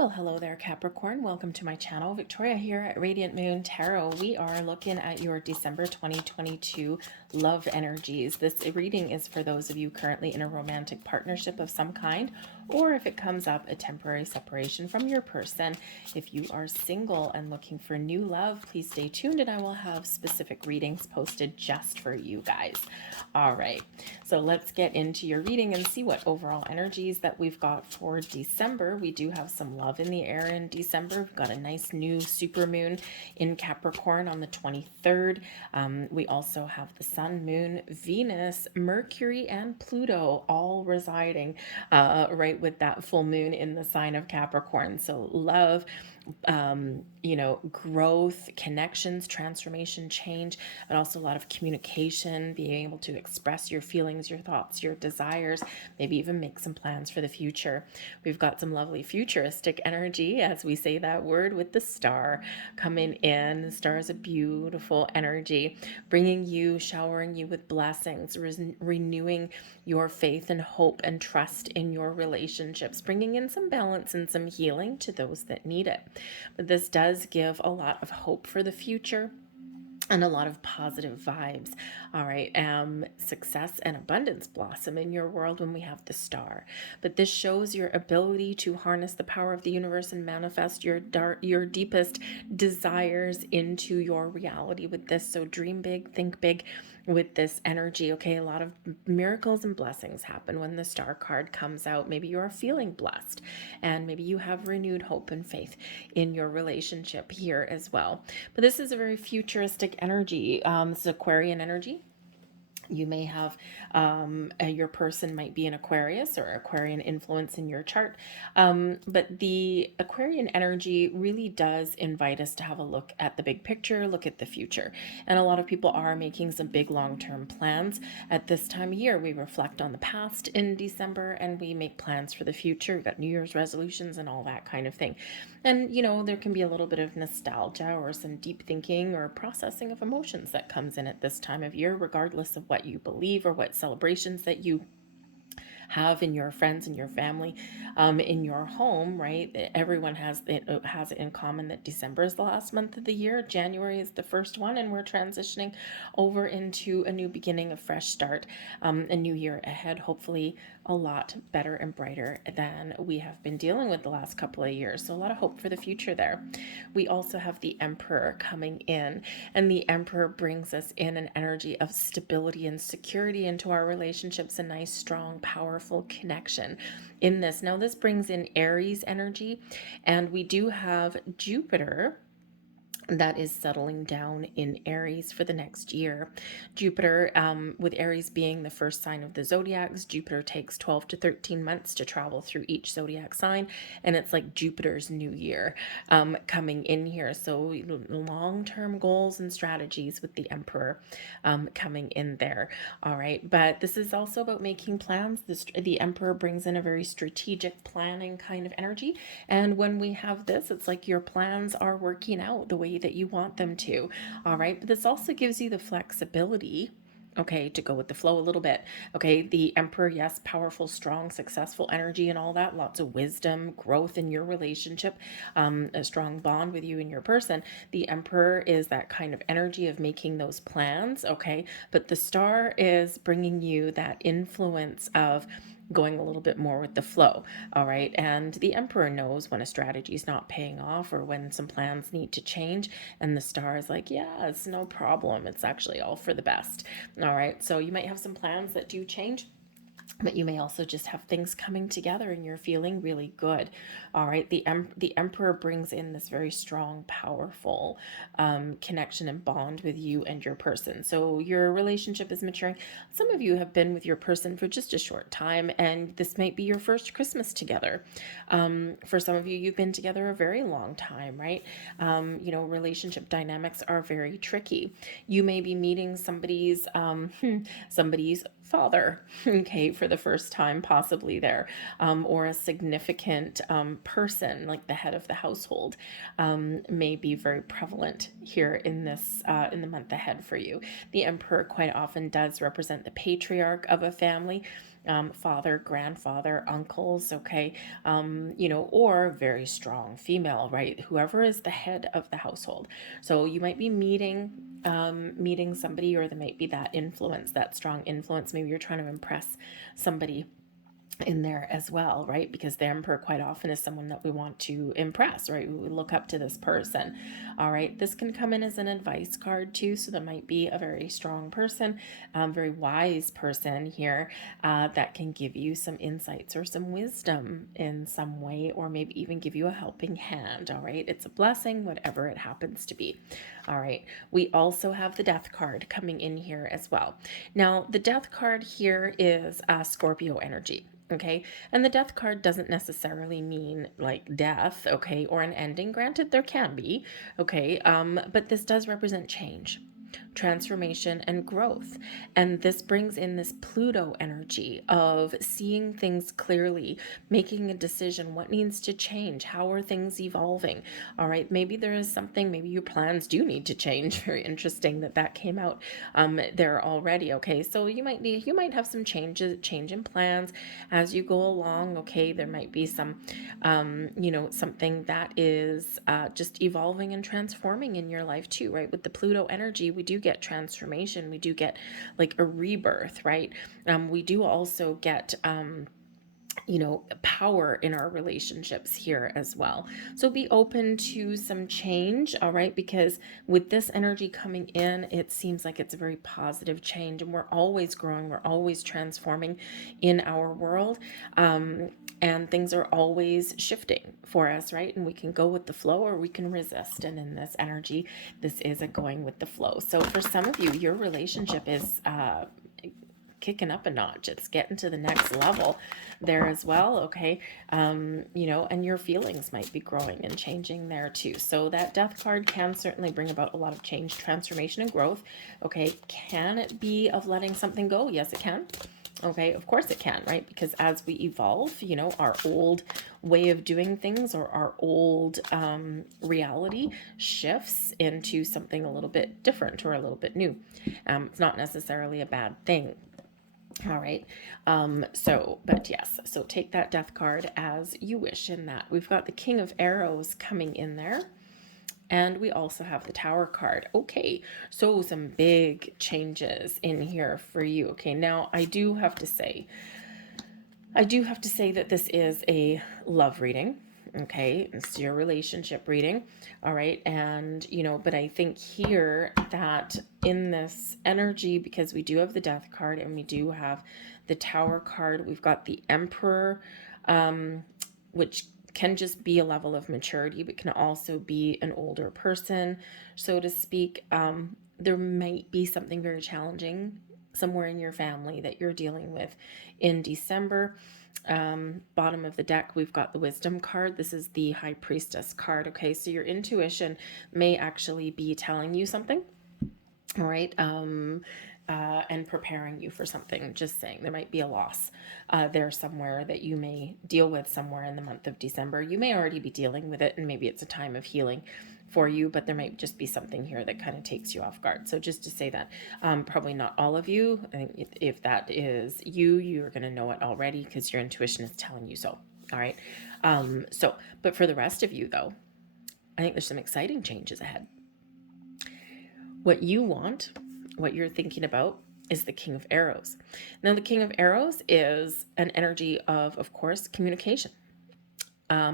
Well, hello there, Capricorn. Welcome to my channel. Victoria here at Radiant Moon Tarot. We are looking at your December 2022 love energies. This reading is for those of you currently in a romantic partnership of some kind, or if it comes up, a temporary separation from your person. If you are single and looking for new love, please stay tuned and I will have specific readings posted just for you guys. All right, so let's get into your reading and see what overall energies that we've got for December. We do have some love in the air in December. We've got a nice new supermoon in Capricorn on the 23rd. We also have the Sun, Moon, Venus, Mercury, and Pluto all residing right with that full moon in the sign of Capricorn. So love, growth, connections, transformation, change, but also a lot of communication, being able to express your feelings, your thoughts, your desires, maybe even make some plans for the future. We've got some lovely futuristic energy, as we say that word, with the star coming in. The star is a beautiful energy, bringing you, showering you with blessings, renewing your faith and hope and trust in your relationships, bringing in some balance and some healing to those that need it. But this does give a lot of hope for the future and a lot of positive vibes. All right. Success and abundance blossom in your world when we have the star. But this shows your ability to harness the power of the universe and manifest your deepest desires into your reality with this. So dream big, think big with this energy. Okay. A lot of miracles and blessings happen when the star card comes out. Maybe you're feeling blessed and maybe you have renewed hope and faith in your relationship here as well. But this is a very futuristic energy. This is Aquarian energy. You may have your person might be an Aquarius or Aquarian influence in your chart. But the Aquarian energy really does invite us to have a look at the big picture, look at the future. And a lot of people are making some big long-term plans. At this time of year, we reflect on the past in December and we make plans for the future. We've got New Year's resolutions and all that kind of thing. And, there can be a little bit of nostalgia or some deep thinking or processing of emotions that comes in at this time of year, regardless of what you believe or what celebrations that you have in your friends and your family, in your home, right? Everyone has it in common that December is the last month of the year. January is the first one, and we're transitioning over into a new beginning, a fresh start, a new year ahead, hopefully a lot better and brighter than we have been dealing with the last couple of years. So a lot of hope for the future there. We also have the Emperor coming in, and the Emperor brings us in an energy of stability and security into our relationships, a nice, strong, powerful connection in this. Now, this brings in Aries energy, and we do have Jupiter that is settling down in Aries for the next year. Jupiter, with Aries being the first sign of the zodiacs, Jupiter takes 12 to 13 months to travel through each zodiac sign, and it's like Jupiter's new year coming in here. So long-term goals and strategies with the Emperor coming in there. All right, but this is also about making plans. The Emperor brings in a very strategic planning kind of energy, and when we have this, it's like your plans are working out the way that you want them to. All right, but this also gives you the flexibility, okay, to go with the flow a little bit. Okay, the Emperor, yes, powerful, strong, successful energy and all that, lots of wisdom, growth in your relationship, a strong bond with you and your person. The Emperor is that kind of energy of making those plans, okay, but the star is bringing you that influence of going a little bit more with the flow. All right, and the Emperor knows when a strategy is not paying off or when some plans need to change, and the star is like, yeah, it's no problem, it's actually all for the best. All right, so you might have some plans that do change, but you may also just have things coming together and you're feeling really good. All right, the Emperor brings in this very strong, powerful connection and bond with you and your person. So your relationship is maturing. Some of you have been with your person for just a short time, and this might be your first Christmas together. For some of you, you've been together a very long time, right? Relationship dynamics are very tricky. You may be meeting somebody's father, okay, for the first time, possibly there, or a significant person, like the head of the household, may be very prevalent here in this in the month ahead for you. The Emperor quite often does represent the patriarch of a family, father, grandfather, uncles, okay, or very strong female, right? Whoever is the head of the household. So you might be meeting somebody, or there might be that influence, that strong influence. Maybe you're trying to impress somebody in there as well, right? Because the Emperor quite often is someone that we want to impress, right? We look up to this person. All right, this can come in as an advice card too, so there might be a very strong person, very wise person here, that can give you some insights or some wisdom in some way, or maybe even give you a helping hand. All right, it's a blessing, whatever it happens to be. All right, we also have the Death card coming in here as well. Now, the Death card here is Scorpio energy. Okay, and the Death card doesn't necessarily mean like death, okay, or an ending. Granted, there can be, okay, but this does represent change, transformation, and growth. And this brings in this Pluto energy of seeing things clearly, making a decision. What needs to change? How are things evolving? All right, maybe there is something, maybe your plans do need to change. Very interesting that came out there already. Okay, so you might have some change in plans as you go along. Okay, there might be some something that is just evolving and transforming in your life too, right? With the Pluto energy, we do get transformation, we do get like a rebirth, right? We do also get power in our relationships here as well. So be open to some change, all right? Because with this energy coming in, it seems like it's a very positive change, and we're always growing, we're always transforming in our world. And things are always shifting for us, right? And we can go with the flow, or we can resist. And in this energy, this is a going with the flow. So for some of you, your relationship is kicking up a notch. It's getting to the next level there as well. Okay. And your feelings might be growing and changing there too. So that Death card can certainly bring about a lot of change, transformation, and growth. Okay. Can it be of letting something go? Yes, it can. Okay, of course it can, right? Because as we evolve, our old way of doing things, or our old reality, shifts into something a little bit different or a little bit new. It's not necessarily a bad thing. All right. But yes, so take that Death card as you wish in that. We've got the King of Arrows coming in there. And we also have the Tower card. Okay, so some big changes in here for you. Okay, now I do have to say that this is a love reading. Okay, it's your relationship reading. All right, and but I think here that in this energy, because we do have the Death card and we do have the Tower card, we've got the Emperor, which can just be a level of maturity, but can also be an older person, so to speak. There might be something very challenging somewhere in your family that you're dealing with in December. Bottom of the deck, we've got the Wisdom card. This is the High Priestess card. Okay, so your intuition may actually be telling you something. All right. And preparing you for something. Just saying, there might be a loss there somewhere that you may deal with somewhere in the month of December. You may already be dealing with it, and maybe it's a time of healing for you, but there might just be something here that kind of takes you off guard. So just to say that, probably not all of you. I think if that is you, you're going to know it already because your intuition is telling you so. All right. But for the rest of you, though, I think there's some exciting changes ahead. What you want, what you're thinking about, is the King of Arrows. Now, the King of Arrows is an energy of course, communication.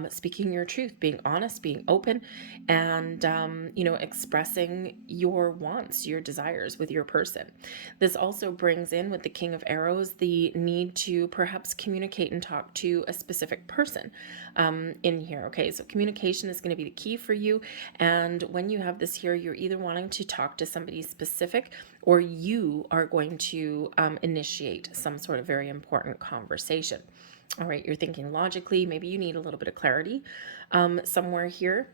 Speaking your truth, being honest, being open, and, expressing your wants, your desires with your person. This also brings in, with the King of Arrows, the need to perhaps communicate and talk to a specific person in here. Okay, so communication is going to be the key for you. And when you have this here, you're either wanting to talk to somebody specific, or you are going to initiate some sort of very important conversation. All right, you're thinking logically, maybe you need a little bit of clarity somewhere here.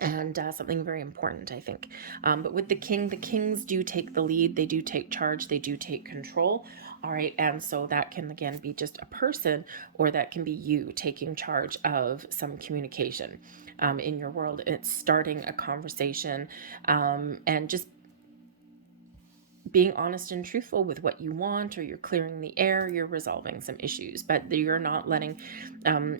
and something very important, I think. But with the king, the kings do take the lead, they do take charge, they do take control. All right, and so that can again be just a person, or that can be you taking charge of some communication in your world. It's starting a conversation, and just being honest and truthful with what you want, or you're clearing the air, you're resolving some issues, but you're not letting,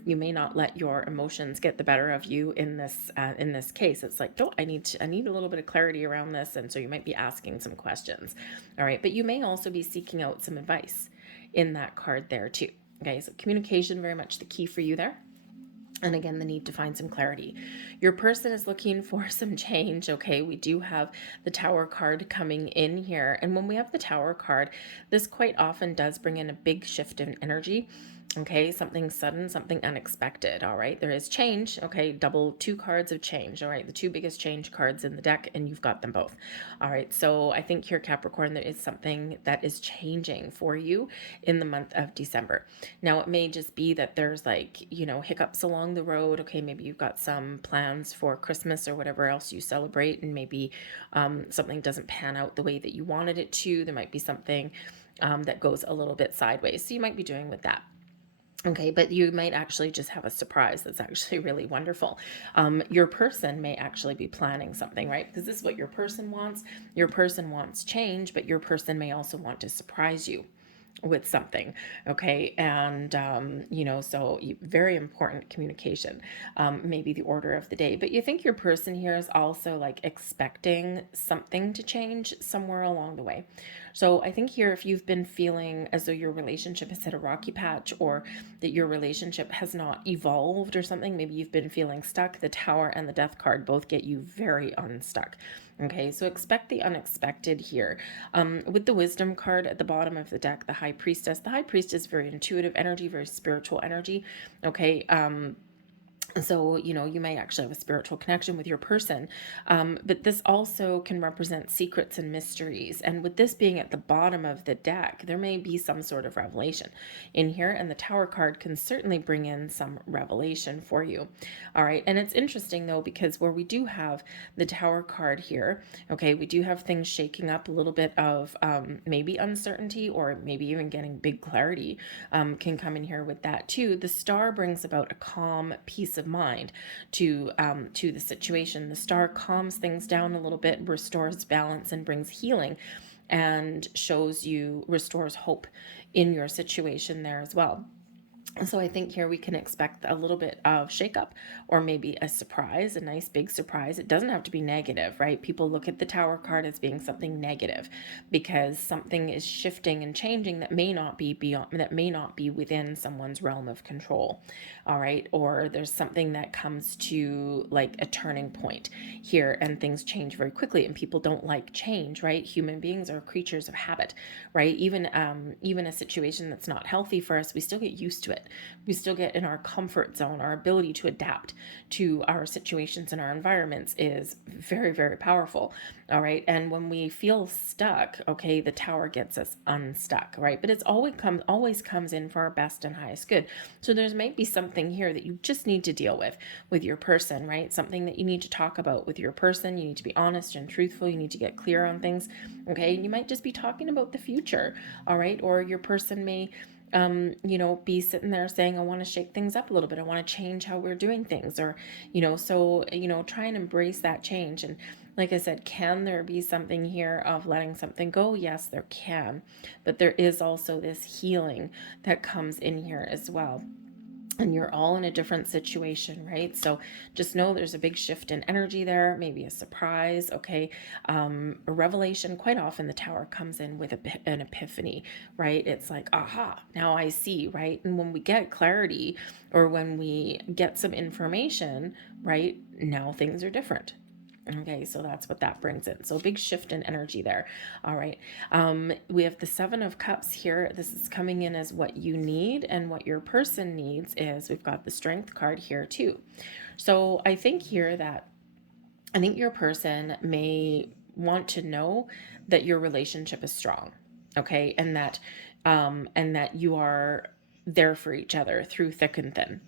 you may not let your emotions get the better of you in this case. It's like, I need a little bit of clarity around this, and so you might be asking some questions. All right, but you may also be seeking out some advice in that card there too. Okay, so communication, very much the key for you there. And again, the need to find some clarity. Your person is looking for some change. Okay, we do have the Tower card coming in here. And when we have the Tower card, this quite often does bring in a big shift in energy. Okay, something sudden, something unexpected. All right, there is change. Okay, double two cards of change. All right, the two biggest change cards in the deck, and you've got them both. All right, so I think here, Capricorn, there is something that is changing for you in the month of December. Now, it may just be that there's like, hiccups along the road. Okay, maybe you've got some plans for Christmas or whatever else you celebrate, and maybe something doesn't pan out the way that you wanted it to. There might be something that goes a little bit sideways. So you might be doing with that. Okay, but you might actually just have a surprise that's actually really wonderful. Your person may actually be planning something, right? Because this is what your person wants. Your person wants change, but your person may also want to surprise you with something. Okay, and so very important communication, maybe the order of the day. But you think your person here is also like expecting something to change somewhere along the way. So I think here, if you've been feeling as though your relationship has hit a rocky patch, or that your relationship has not evolved or something, maybe you've been feeling stuck, the Tower and the Death card both get you very unstuck. Okay, so expect the unexpected here. With the Wisdom card at the bottom of the deck, the High Priestess. The High Priestess is very intuitive energy, very spiritual energy. Okay, so, you might actually have a spiritual connection with your person. But this also can represent secrets and mysteries. And with this being at the bottom of the deck, there may be some sort of revelation in here. And the Tower card can certainly bring in some revelation for you. All right. And it's interesting, though, because where we do have the Tower card here, okay, we do have things shaking up, a little bit of maybe uncertainty, or maybe even getting big clarity can come in here with that, too. The Star brings about a calm, peace of mind to the situation. The Star calms things down a little bit, restores balance, and brings healing, and restores hope in your situation there as well. So I think here we can expect a little bit of shakeup, or maybe a surprise, a nice big surprise. It doesn't have to be negative, right? People look at the Tower card as being something negative, because something is shifting and changing that may not be within someone's realm of control. All right, or there's something that comes to like a turning point here, and things change very quickly, and people don't like change, right? Human beings are creatures of habit, right? Even a situation that's not healthy for us, we still get used to it. We still get in our comfort zone. Our ability to adapt to our situations and our environments is very, very powerful. All right. And when we feel stuck, okay, the Tower gets us unstuck, right? But it's always comes in for our best and highest good. So there's might be something here that you just need to deal with your person, right? Something that you need to talk about with your person. You need to be honest and truthful. You need to get clear on things. Okay. And you might just be talking about the future. All right. Or your person may be sitting there saying, I want to shake things up a little bit. I want to change how we're doing things, or, try and embrace that change. And like I said, can there be something here of letting something go? Yes, there can. But there is also this healing that comes in here as well. And you're all in a different situation, right? So just know there's a big shift in energy there, maybe a surprise, okay? A revelation. Quite often the Tower comes in with an epiphany, right? It's like, aha, now I see, right? And when we get clarity, or when we get some information, right, now things are different. Okay, so that's what that brings in. So a big shift in energy there. All right. We have the Seven of Cups here. This is coming in as what you need, and what your person needs is, we've got the Strength card here too. So I think your person may want to know that your relationship is strong. Okay. And that you are there for each other through thick and thin.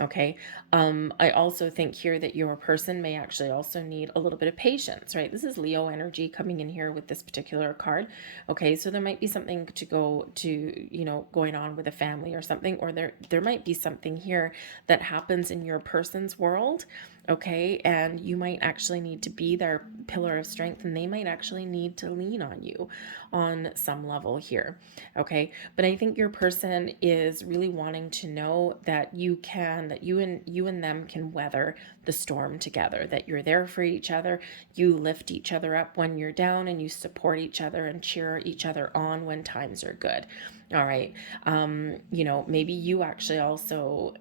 Okay. I also think here that your person may actually also need a little bit of patience, right? This is Leo energy coming in here with this particular card. Okay. So there might be something to go to, going on with a family or something, or there might be something here that happens in your person's world. Okay. And you might actually need to be their pillar of strength, and they might actually need to lean on you on some level here. Okay. But I think your person is really wanting to know that you and them can weather the storm together, that you're there for each other, you lift each other up when you're down, and you support each other and cheer each other on when times are good. All right. Maybe you actually also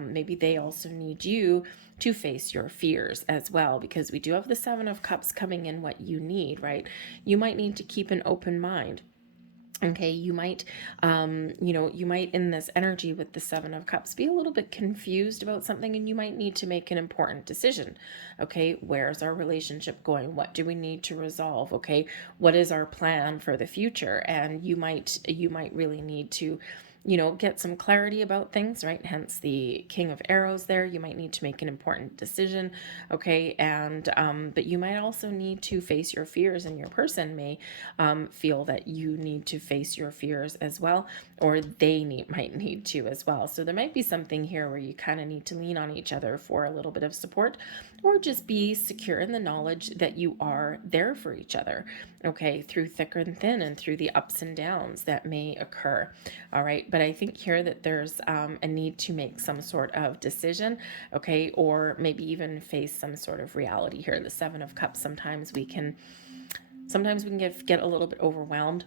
maybe they also need you to face your fears as well, because we do have the Seven of Cups coming in what you need, right? You might need to keep an open mind. Okay, you might in this energy with the Seven of Cups be a little bit confused about something, and you might need to make an important decision. Okay, where's our relationship going? What do we need to resolve? Okay, what is our plan for the future? And you might really need to get some clarity about things, right? Hence the King of Arrows there. You might need to make an important decision, okay? And but you might also need to face your fears, and your person may feel that you need to face your fears as well, or might need to as well. So there might be something here where you kind of need to lean on each other for a little bit of support, or just be secure in the knowledge that you are there for each other, okay, through thick and thin and through the ups and downs that may occur. All right. But I think here that there's a need to make some sort of decision, okay, or maybe even face some sort of reality here. The Seven of Cups, sometimes we can get a little bit overwhelmed,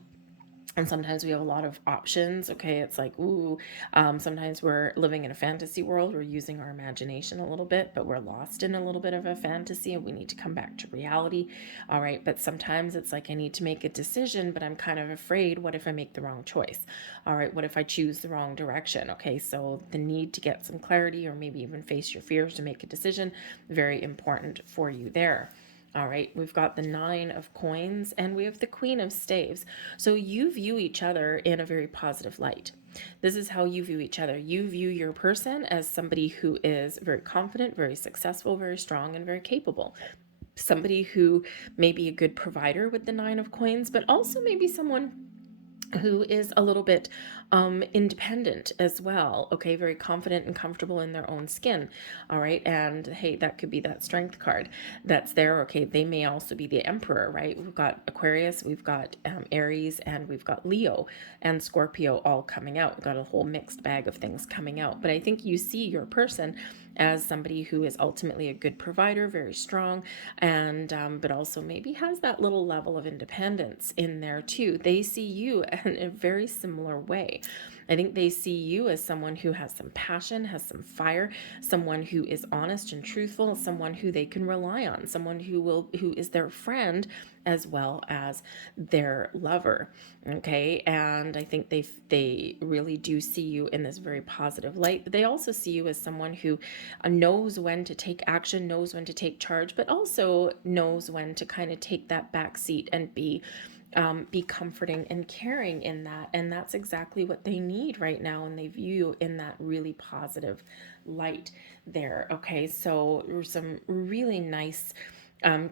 and sometimes we have a lot of options. Okay, it's like, ooh, sometimes we're living in a fantasy world, we're using our imagination a little bit, but we're lost in a little bit of a fantasy, and we need to come back to reality. All right, but sometimes it's like I need to make a decision, but I'm kind of afraid, what if I make the wrong choice? All right, what if I choose the wrong direction? Okay, so the need to get some clarity, or maybe even face your fears to make a decision, very important for you there. All right, we've got the Nine of Coins, and we have the Queen of Staves. So you view each other in a very positive light. This is how you view each other. You view your person as somebody who is very confident, very successful, very strong, and very capable. Somebody who may be a good provider with the Nine of Coins, but also maybe someone who is a little bit independent as well. Okay, very confident and comfortable in their own skin. All right, and hey, that could be that strength card that's there. Okay, they may also be the Emperor, right? We've got Aquarius, we've got Aries, and we've got Leo and Scorpio all coming out. We've got a whole mixed bag of things coming out. But I think you see your person as somebody who is ultimately a good provider, very strong, and but also maybe has that little level of independence in there too. They see you in a very similar way. I think they see you as someone who has some passion, has some fire, someone who is honest and truthful, someone who they can rely on, someone who is their friend as well as their lover. Okay, and I think they really do see you in this very positive light. But they also see you as someone who knows when to take action, knows when to take charge, but also knows when to kind of take that back seat and be comforting and caring in that. And that's exactly what they need right now. And they view you in that really positive light there. Okay, so there's some really nice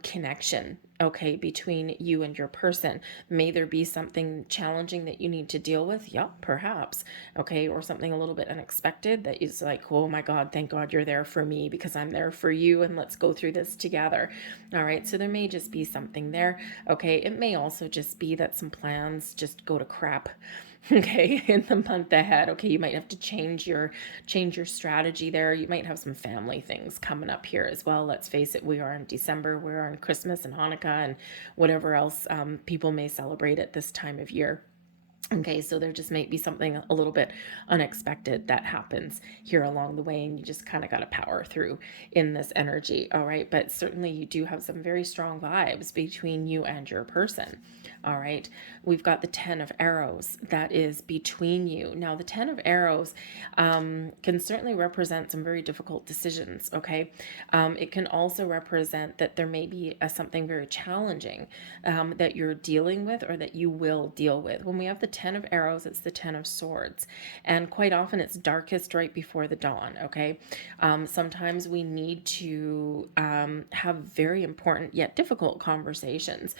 connection, okay, between you and your person. May there be something challenging that you need to deal with? Yeah, perhaps. Okay, or something a little bit unexpected that is like, oh my God, thank God you're there for me because I'm there for you, and let's go through this together. All right, so there may just be something there. Okay, it may also just be that some plans just go to crap. Okay, in the month ahead. Okay, you might have to change your strategy there. You might have some family things coming up here as well. Let's face it, we are in December, we're on Christmas and Hanukkah and whatever else people may celebrate at this time of year. Okay, so there just might be something a little bit unexpected that happens here along the way, and you just kind of got to power through in this energy. All right, but certainly you do have some very strong vibes between you and your person. All right, we've got the Ten of Arrows that is between you. Now, the Ten of Arrows can certainly represent some very difficult decisions. Okay, it can also represent that there may be something very challenging that you're dealing with, or that you will deal with. When we have the Ten of Arrows, it's the Ten of Swords. And quite often it's darkest right before the dawn, okay? Sometimes we need to have very important yet difficult conversations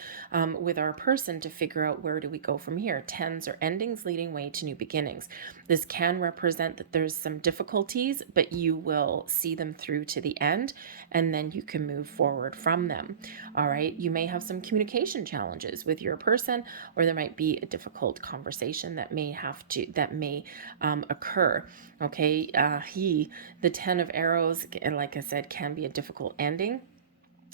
with our person to figure out where do we go from here. Tens are endings leading way to new beginnings. This can represent that there's some difficulties, but you will see them through to the end, and then you can move forward from them. All right. You may have some communication challenges with your person, or there might be a difficult conversation that may occur. Okay. The Ten of Arrows, like I said, can be a difficult ending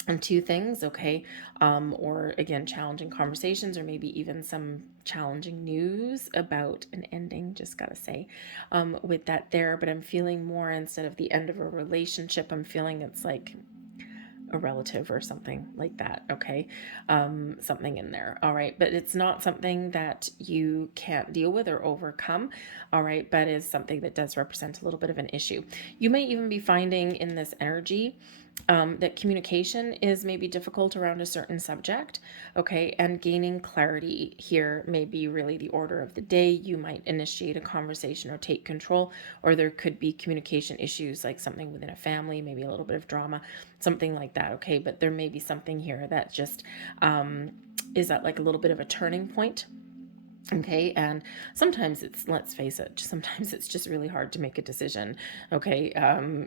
and two things, okay, or again, challenging conversations, or maybe even some challenging news about an ending, just gotta say, with that there. But I'm feeling more, instead of the end of a relationship, I'm feeling it's like a relative or something like that, okay? Something in there, all right? But it's not something that you can't deal with or overcome, all right? But is something that does represent a little bit of an issue. You may even be finding in this energy that communication is maybe difficult around a certain subject, okay? And gaining clarity here may be really the order of the day. You might initiate a conversation or take control, or there could be communication issues, like something within a family, maybe a little bit of drama, something like that, okay? But there may be something here that just is at like a little bit of a turning point. Okay. And sometimes it's, let's face it, sometimes it's just really hard to make a decision. Okay.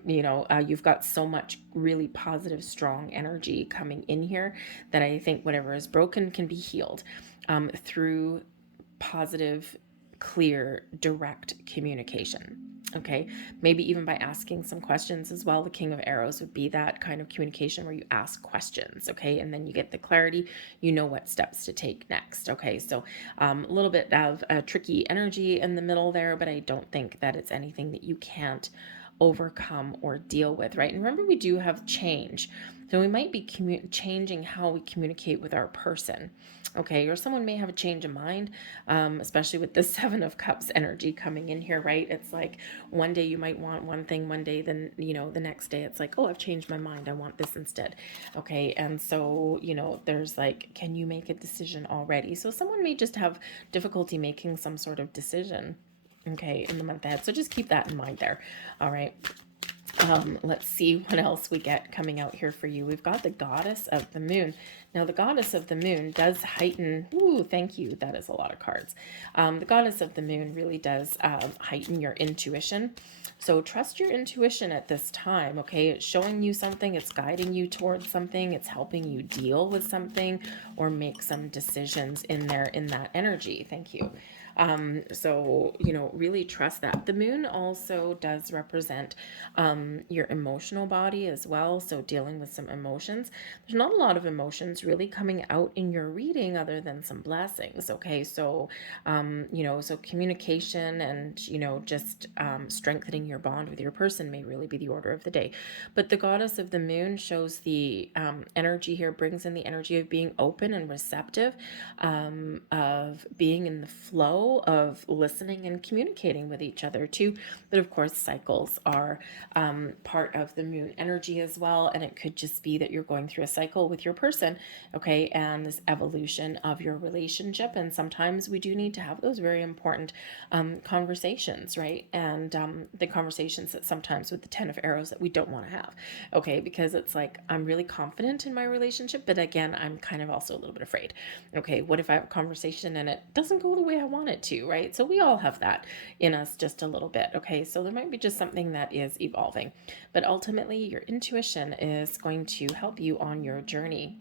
You've got so much really positive, strong energy coming in here that I think whatever is broken can be healed through positive, clear, direct communication. Okay, maybe even by asking some questions as well. The King of Arrows would be that kind of communication where you ask questions, okay, and then you get the clarity, you know what steps to take next. Okay, so a little bit of a tricky energy in the middle there, but I don't think that it's anything that you can't overcome or deal with, right? And remember, we do have change, so we might be changing how we communicate with our person, okay? Or someone may have a change of mind, especially with the Seven of Cups energy coming in here, right? It's like one day you might want one thing, one day, then, the next day it's like, oh, I've changed my mind, I want this instead, okay? And so, there's like, can you make a decision already? So someone may just have difficulty making some sort of decision, okay, in the month ahead. So just keep that in mind there. All right. Let's see what else we get coming out here for you. We've got the Goddess of the Moon. Now, the Goddess of the Moon does heighten, thank you, that is a lot of cards. The Goddess of the Moon really does heighten your intuition. So trust your intuition at this time, okay? It's showing you something, it's guiding you towards something, it's helping you deal with something or make some decisions in there in that energy. Thank you. Really trust that. The moon also does represent your emotional body as well. So dealing with some emotions. There's not a lot of emotions really coming out in your reading other than some blessings. Okay. So, so communication and, just strengthening your bond with your person may really be the order of the day. But the Goddess of the Moon shows the energy here, brings in the energy of being open and receptive, of being in the flow of listening and communicating with each other too. But of course, cycles are part of the moon energy as well. And it could just be that you're going through a cycle with your person, okay, and this evolution of your relationship. And sometimes we do need to have those very important conversations, right? And the conversations that sometimes with the Ten of Arrows that we don't want to have, okay, because it's like, I'm really confident in my relationship, but again, I'm kind of also a little bit afraid. Okay, what if I have a conversation and it doesn't go the way I want it to, right? So we all have that in us just a little bit, okay? So there might be just something that is evolving, but ultimately your intuition is going to help you on your journey.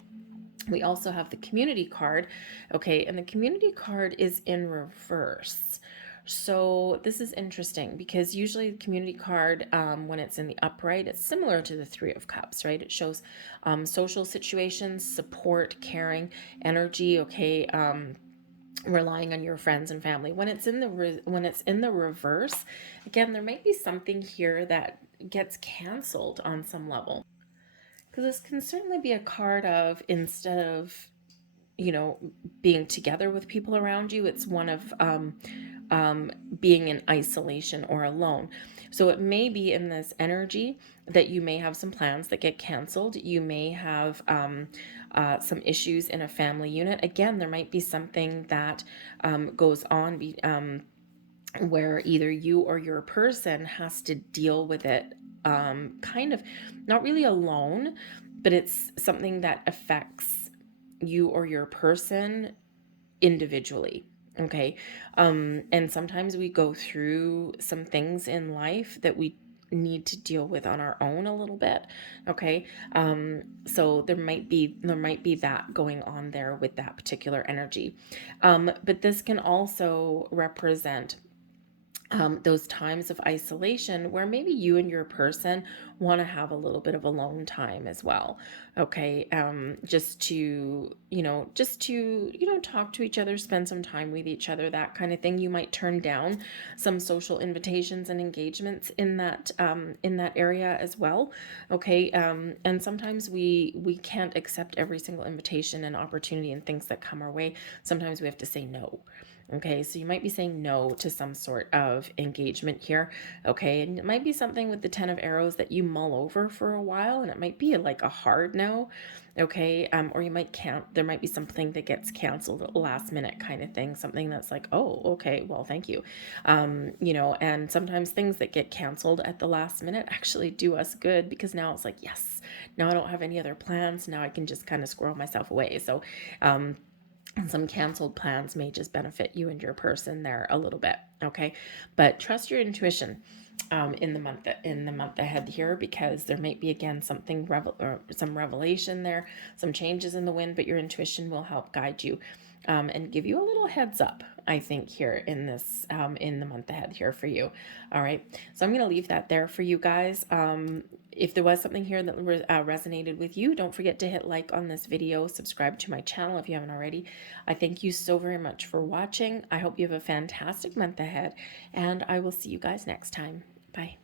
We also have the Community card, okay? And the Community card is in reverse. So this is interesting because usually the Community card, when it's in the upright, it's similar to the Three of Cups, right? It shows social situations, support, caring, energy, okay? Relying on your friends and family. When it's in the reverse, again, there might be something here that gets canceled on some level, because this can certainly be a card of, instead of being together with people around you, it's one of being in isolation or alone. So it may be in this energy that you may have some plans that get canceled. You may have some issues in a family unit. Again, there might be something that goes on where either you or your person has to deal with it, kind of not really alone, but it's something that affects you or your person individually. Okay. And sometimes we go through some things in life that we need to deal with on our own a little bit. Okay. So there might be that going on there with that particular energy. But this can also represent those times of isolation where maybe you and your person want to have a little bit of alone time as well. Okay. Just to talk to each other, spend some time with each other, that kind of thing. You might turn down some social invitations and engagements in that area as well. Okay. And sometimes we can't accept every single invitation and opportunity and things that come our way. Sometimes we have to say no. Okay, so you might be saying no to some sort of engagement here. Okay, and it might be something with the 10 of arrows that you mull over for a while, and it might be like a hard no. Okay, or there might be something that gets canceled at the last minute kind of thing, something that's like, oh, okay, well, thank you. And sometimes things that get canceled at the last minute actually do us good, because now it's like, yes, now I don't have any other plans. Now I can just kind of squirrel myself away. So, some canceled plans may just benefit you and your person there a little bit. Okay, but trust your intuition in the month ahead here, because there might be again some revelation there, some changes in the wind, but your intuition will help guide you and give you a little heads up, I think, here in this in the month ahead here for you. All right, so I'm going to leave that there for you guys. If there was something here that resonated with you, don't forget to hit like on this video, subscribe to my channel if you haven't already. I thank you so very much for watching. I hope you have a fantastic month ahead, and I will see you guys next time. Bye.